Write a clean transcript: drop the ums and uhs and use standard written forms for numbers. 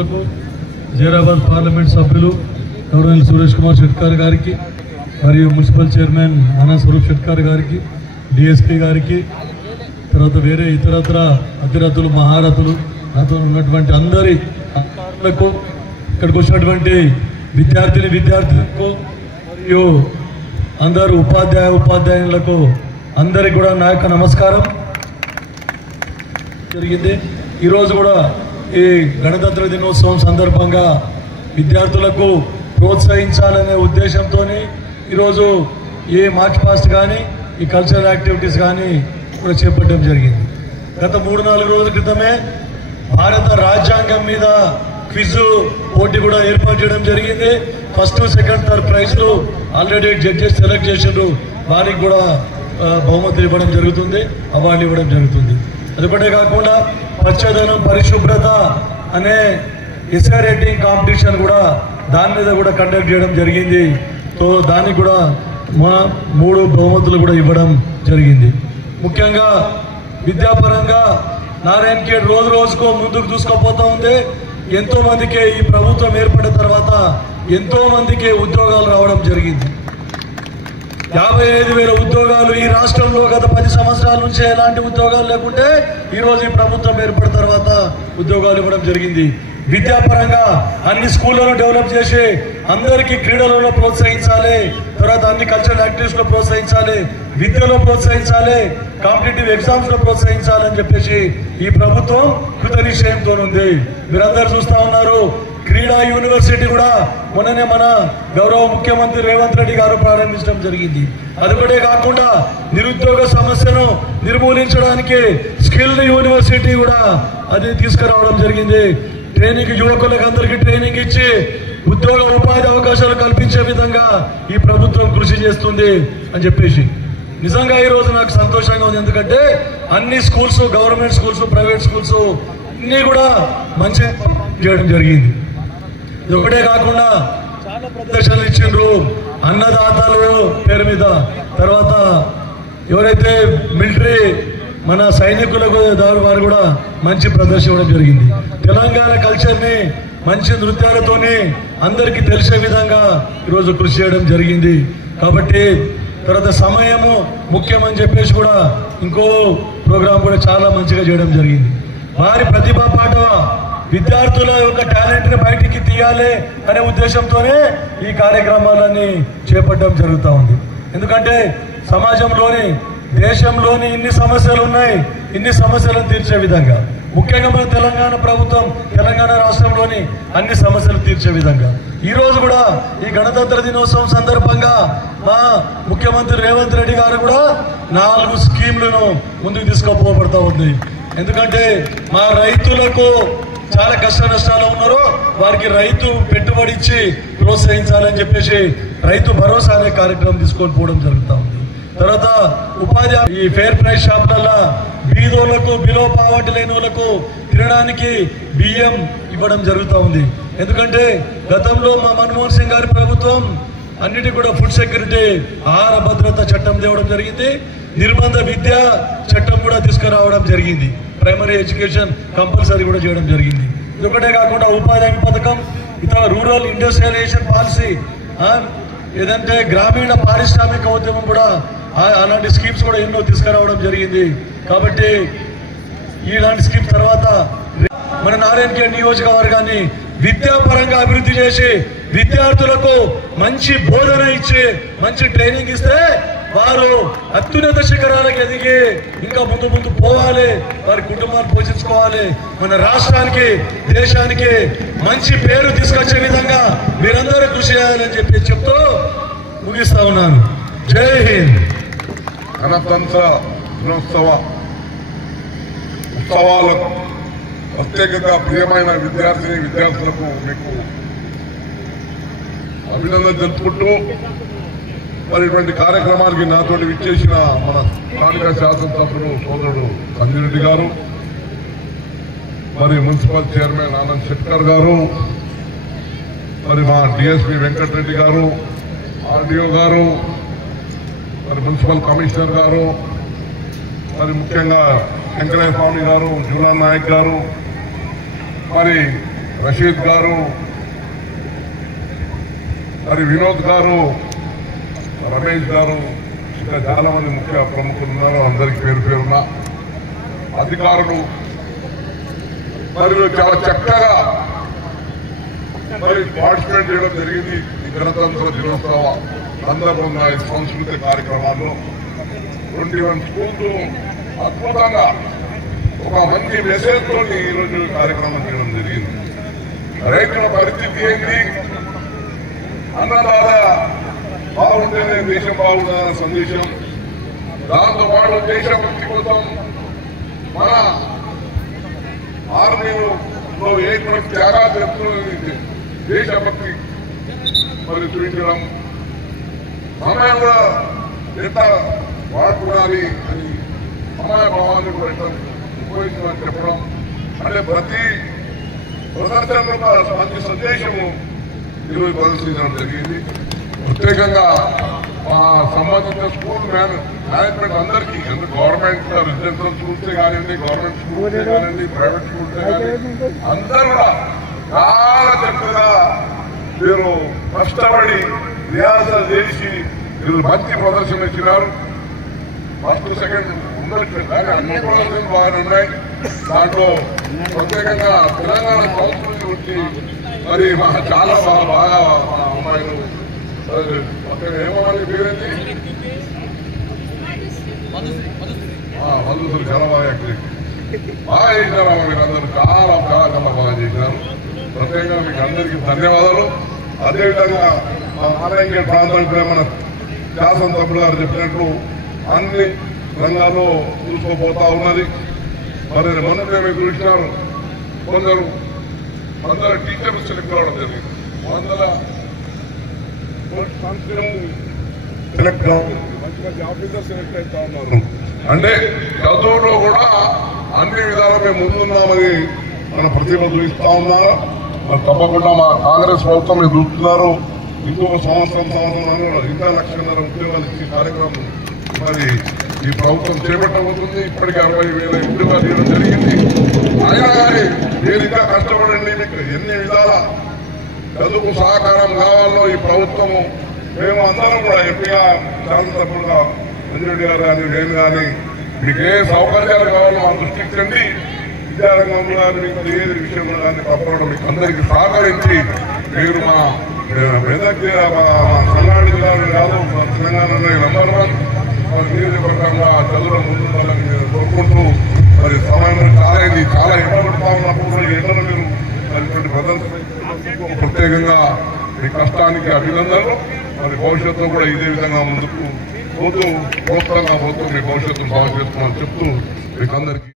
మిత్రులకు, జైరాబాద్ పార్లమెంట్ సభ్యులు గౌరవనీయులు సురేష్ కుమార్ షెట్కార్ గారికి, మరియు మున్సిపల్ చైర్మన్ ఆనంద్ స్వరూప్ షెట్కార్ గారికి, డిఎస్పీ గారికి, తర్వాత వేరే ఇతరత్ర అతిరథులు మహారథులు నాతో ఉన్నటువంటి అందరి అధికారులకు, ఇక్కడికి వచ్చినటువంటి విద్యార్థులకు మరియు అందరు ఉపాధ్యాయులకు అందరికి కూడా నా యొక్క నమస్కారం జరిగింది. ఈరోజు కూడా ఈ గణతంత్ర దినోత్సవం సందర్భంగా విద్యార్థులకు ప్రోత్సహించాలనే ఉద్దేశంతో ఈరోజు ఈ మార్చ్ పాస్ట్ కానీ ఈ కల్చరల్ యాక్టివిటీస్ కానీ కూడా చేపట్టడం జరిగింది. గత 3-4 రోజుల క్రితమే భారత రాజ్యాంగం మీద క్విజ్ పోటీ కూడా ఏర్పాటు చేయడం జరిగింది. ఫస్ట్, సెకండ్, థర్డ్ ప్రైజ్లు ఆల్రెడీ జడ్జెస్ సెలెక్ట్ చేసిండ్రు. వారికి కూడా బహుమతులు ఇవ్వడం జరుగుతుంది, అవార్డులు ఇవ్వడం జరుగుతుంది. అదొకటే కాకుండా పచ్చదనం పరిశుభ్రత అనే ఎస్ఐ రేటింగ్ కాంపిటీషన్ కూడా దాని మీద కూడా కండక్ట్ చేయడం జరిగింది. సో దానికి కూడా మా 3 బహుమతులు కూడా ఇవ్వడం జరిగింది. ముఖ్యంగా విద్యాపరంగా నారాయణ ఖేడ్ రోజు రోజుకు ముందుకు దూసుకుపోతూ ఉంది. ఎంతో మందికి ఈ ప్రభుత్వం ఏర్పడిన తర్వాత ఎంతో మందికి ఉద్యోగాలు రావడం జరిగింది. 55,000 ఉద్యోగాలు ఈ రాష్ట్రంలో గత 10 సంవత్సరాల నుంచి ఎలాంటి ఉద్యోగాలు లేకుంటే ఈరోజు ఈ ప్రభుత్వం ఏర్పడిన తర్వాత ఉద్యోగాలు ఇవ్వడం జరిగింది. విద్యాపరంగా అన్ని స్కూళ్లను డెవలప్ చేసి అందరికీ క్రీడలలో ప్రోత్సహించాలి, తర్వాత అన్ని కల్చరల్ యాక్టివిటీస్ లో ప్రోత్సహించాలి, విద్యలో ప్రోత్సహించాలి, కాంపిటేటివ్ ఎగ్జామ్స్ లో ప్రోత్సహించాలని చెప్పేసి ఈ ప్రభుత్వం కృత నిశ్చయంతో ఉంది. మీరందరూ చూస్తా ఉన్నారు. క్రీడా యూనివర్సిటీ కూడా మొన్ననే మన గౌరవ ముఖ్యమంత్రి రేవంత్ రెడ్డి గారు ప్రారంభించడం జరిగింది. అదొకటే కాకుండా నిరుద్యోగ సమస్యను నిర్మూలించడానికి స్కిల్ యూనివర్సిటీ కూడా అది తీసుకురావడం జరిగింది. ట్రైనింగ్ యువకులకు అందరికీ ట్రైనింగ్ ఇచ్చి ఉద్యోగ ఉపాధి అవకాశాలు కల్పించే విధంగా ఈ ప్రభుత్వం కృషి చేస్తుంది అని చెప్పేసి నిజంగా ఈ రోజు నాకు సంతోషంగా ఉంది. ఎందుకంటే అన్ని schools, government schools, private schools అన్ని కూడా మంచి చేయడం జరిగింది. ఇది ఒకటే కాకుండా చాలా ప్రదర్శనలు ఇచ్చిండ్రు అన్నదాతలు పేరు మీద. తర్వాత ఎవరైతే మిలిటరీ మన సైనికులకు వారు కూడా మంచి ప్రదర్శన ఇవ్వడం జరిగింది. తెలంగాణ కల్చర్ని మంచి నృత్యాలతోని అందరికీ తెలిసే విధంగా ఈరోజు కృషి చేయడం జరిగింది. కాబట్టి తర్వాత సమయము ముఖ్యమని చెప్పేసి కూడా ఇంకో ప్రోగ్రాం కూడా చాలా మంచిగా చేయడం జరిగింది. వారి ప్రతిభా పాటవ విద్యార్థుల యొక్క టాలెంట్ని బయటికి తీయాలి అనే ఉద్దేశంతోనే ఈ కార్యక్రమాలన్నీ చేపట్టడం జరుగుతూ ఉంది. ఎందుకంటే సమాజంలోని, దేశంలోని ఇన్ని సమస్యలు ఉన్నాయి, ఇన్ని సమస్యలను తీర్చే విధంగా ముఖ్యంగా మన తెలంగాణ ప్రభుత్వం, తెలంగాణ రాష్ట్రంలోని అన్ని సమస్యలు తీర్చే విధంగా ఈరోజు కూడా ఈ గణతంత్ర దినోత్సవం సందర్భంగా మా ముఖ్యమంత్రి రేవంత్ రెడ్డి గారు కూడా 4 స్కీమ్లను ముందుకు తీసుకుపోబడతా ఉంది. ఎందుకంటే మా రైతులకు చాలా కష్ట నష్టాలు ఉన్నారో వారికి రైతు పెట్టుబడి ఇచ్చి ప్రోత్సహించాలని చెప్పేసి రైతు భరోసా అనే కార్యక్రమం తీసుకొని పోవడం జరుగుతూ ఉంది. తర్వాత ఉపాధి ఈ ఫేర్ ప్రైస్ షాపులలో బీదోళ్లకు, బిలో పావర్టీ లేని వాళ్ళకు తినడానికి బియ్యం ఇవ్వడం జరుగుతూ ఉంది. ఎందుకంటే గతంలో మా మన్మోహన్ సింగ్ గారి ప్రభుత్వం అన్నిటి కూడా ఫుడ్ సెక్యూరిటీ, ఆహార భద్రత చట్టం తేవడం జరిగింది. నిర్బంధ విద్య చట్టం కూడా తీసుకురావడం జరిగింది. ప్రైమరీ ఎడ్యుకేషన్ కంపల్సరీ కూడా చేయడం జరిగింది. ఇదొకటే కాకుండా ఉపాధి హామీ పథకం, ఇతర రూరల్ ఇండస్ట్రియలైజేషన్ పాలసీ, ఏదంటే గ్రామీణ పారిశ్రామిక ఉద్యమం కూడా అలాంటి స్కీమ్స్ కూడా ఎన్నో తీసుకురావడం జరిగింది. కాబట్టి ఇలాంటి స్కీమ్స్ తర్వాత మన నారాయణ ఖేడ్ నియోజకవర్గాన్ని విద్యాపరంగా అభివృద్ధి చేసి విద్యార్థులకు మంచి బోధన ఇచ్చి మంచి ట్రైనింగ్ ఇస్తే వారు అత్యున్నత శిఖరాలకు ఎదిగి ఇంకా ముందు ముందు పోవాలి, వారి కుటుంబాన్ని పోషించుకోవాలి, మన రాష్ట్రానికి, దేశానికి మంచి పేరు తీసుకొచ్చే విధంగా మీరందరూ కృషి చేయాలని చెప్పి చెప్తూ ముగిస్తా ఉన్నాను. జై హింద్. గణతంత్ర దినోత్సవ ఉత్సవాలకు ప్రత్యేకంగా ప్రియమైన విద్యార్థులకు మీకు అభినందన తెలుపుకుంటూ మరి ఇటువంటి కార్యక్రమానికి నాతో విచ్చేసిన మన స్థానిక శాసనసభ్యులు సోదరుడు సంజయరెడ్డి గారు, మరి మున్సిపల్ చైర్మన్ ఆనంద్ షెట్కర్ గారు, మరి మా డిఎస్పీ వెంకటరెడ్డి గారు, ఆర్డీఓ గారు, మరి మున్సిపల్ కమిషనర్ గారు, మరి ముఖ్యంగా వెంకటేశ్వర స్వామి గారు, జూలా నాయక్ గారు, మరి రషీద్ గారు, మరి వినోద్ గారు, రమేష్ గారు, ఇంకా చాలా మంది ముఖ్య ప్రముఖులు ఉన్నారు. అందరికీ పేరు పేరున్న అధికారులు మరియు చాలా చక్కగా మరి పార్టిసిపేట్ చేయడం జరిగింది. ఈ గణతంత్ర దినోత్సవ సందర్భంగా ఈ సాంస్కృతిక కార్యక్రమాల్లో 21 స్కూల్స్ అద్భుతంగా ఒక మంచి మెసేజ్ తోటి ఈరోజు కార్యక్రమం చేయడం జరిగింది. రైతుల పరిస్థితి ఏంటి, అన్నదాత బాగుంటేనే దేశం బాగుంటుందన్న సందేశం, దాంతోపాటు దేశభక్తి కోసం మన ఆర్మీలో ఏ త్యాగాలు చేస్తున్నది దేశభక్తి మరి చూపించడం, సమయంలో ఎంత వాడుకోవాలి అని సమయ భావాన్ని కూడా ఎంత ఉపయోగించమని చెప్పడం, అంటే ప్రతి ప్రదర్శనలో మంచి సందేశము ఈరోజు ప్రదర్శించడం జరిగింది. ప్రత్యేకంగా సంబంధించిన స్కూల్ మేనేజ్మెంట్ అందరికీ, గవర్నమెంట్ రెసిడెన్షియల్ స్కూల్సే కానివ్వండి, గవర్నమెంట్ స్కూల్సే కానివ్వండి, ప్రైవేట్ స్కూల్సే కానివ్వండి, అందరూ కూడా చాలా చక్కగా మీరు కష్టపడి రిహార్సల్ చేసి మీరు మంచి ప్రదర్శన ఇచ్చినారు. ఫస్ట్ సెకండ్ ఉండట్లేదు కానీ అన్ని ప్రదర్శనలు బాగానే ఉన్నాయి. దాంట్లో ప్రత్యేకంగా తెలంగాణ సంస్కృతి గురించి మరి చాలా బాగా మా అమ్మాయిలు ఏమని పేరేంటి మధుసూరి చాలా బాగా యాక్టింగ్ బాగా చేసినారు. మీరందరూ చాలా చాలా చాలా బాగా చేసినారు. ప్రత్యేకంగా మీకు అందరికీ ధన్యవాదాలు. అదేవిధంగా మా నారాయణ ప్రాంతానికి మన శాసనసభ్యులు గారు చెప్పినట్లు అన్ని రంగాల్లో చూసుకోపోతా ఉన్నది. మరి మొన్ననే మీరు చూసినారు, కొందరు టీచర్లు సెలెక్ట్ కావడం జరిగింది. 100 సెలెక్ట్ కావడం, మంచి మంచి ఆఫీసర్ సెలెక్ట్ అవుతా ఉన్నారు. అంటే చదువులో కూడా అన్ని విధాలా మేము ముందున్నామని మన ప్రతిభ చూపిస్తా ఉన్నారు. మరి తప్పకుండా మా కాంగ్రెస్ ప్రభుత్వం మీరు చూస్తున్నారు. ఇంకొక సంవత్సరం ఇంకా 1,00,000 ఉద్యోగాలు ఇచ్చే కార్యక్రమం మరి ఈ ప్రభుత్వం చేపట్టబోతుంది. ఇప్పటికే 60,000 ఉద్యోగాలు ఇవ్వడం జరిగింది. అయినా కానీ మీరు ఇంకా కష్టపడండి. మీకు ఎన్ని విధాల చదువుకు సహకారం కావాలో ఈ ప్రభుత్వము మేము అందరం కూడా ఎంపీగా శాసనసభ్యులుగా మంజురెడ్డి గారు కానీ నేను కానీ మీకు ఏ సౌకర్యాలు కావాలో మా దృష్టికి తండి. విద్యారంగంలో కానీ మీకు ఏ విషయంలో కానీ తప్పకుండా మీకు అందరికీ సహకరించి మీరు మా మెదక్ మా సంగారెడ్డి జిల్లాలో కాదు మా తెలంగాణలో నంబర్ 1 నియోజకవర్గంగా చదువులో ముందుండాలని నేను కోరుకుంటూ మరి సమయం చాలా ఇబ్బంది ఉన్నప్పుడు ఎండలో మీరు మరి ప్రదర్శన ప్రత్యేకంగా మీ కష్టానికి అభినందనలు. మరి భవిష్యత్తులో కూడా ఇదే విధంగా ముందుకు పోతూ ప్రోత్సాహంగా పోతూ మీ భవిష్యత్తును బాగు చేస్తున్నామని చెప్తూ మీకు అందరికీ